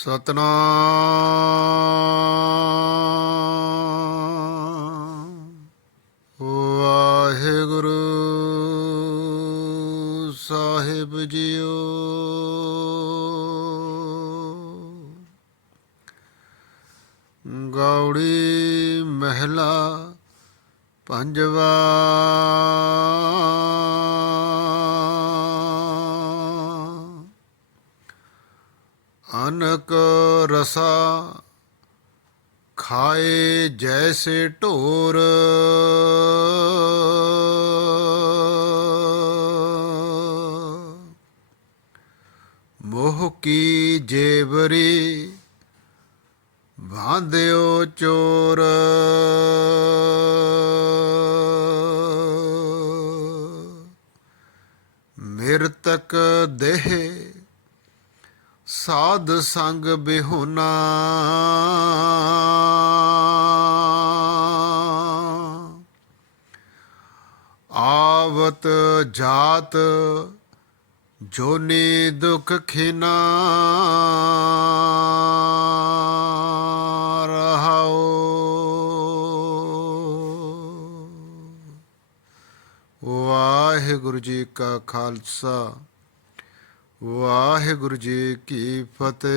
ਸਤਨਾਮ। ਵਾਹਿਗੁਰੂ ਸਾਹਿਬ ਜੀਓ। ਗੌੜੀ ਮਹਿਲਾ ਪੰਜਵਾ। ਅਨਕ ਰਸਾ ਖਾਏ ਜੈਸੇ ਢੋਰ। ਮੋਹ ਕੀ ਜੇਵਰੀ ਬਾਂਧਿਓ ਚੋਰ। ਮਿਰਤਕ ਦੇਹ ਸਾਧ ਸੰਗ ਬਿਹੁਨਾ। ਆਵਤ ਜਾਤ ਜੋਨੀ ਦੁਖ ਖਿਨਾ। ਰਹਾਓ ਵਾਹਿਗੁਰੂ ਜੀ ਕਾ ਖਾਲਸਾ। ਵਾਹਿਗੁਰੂ ਜੀ ਕੀ ਫਤਿਹ।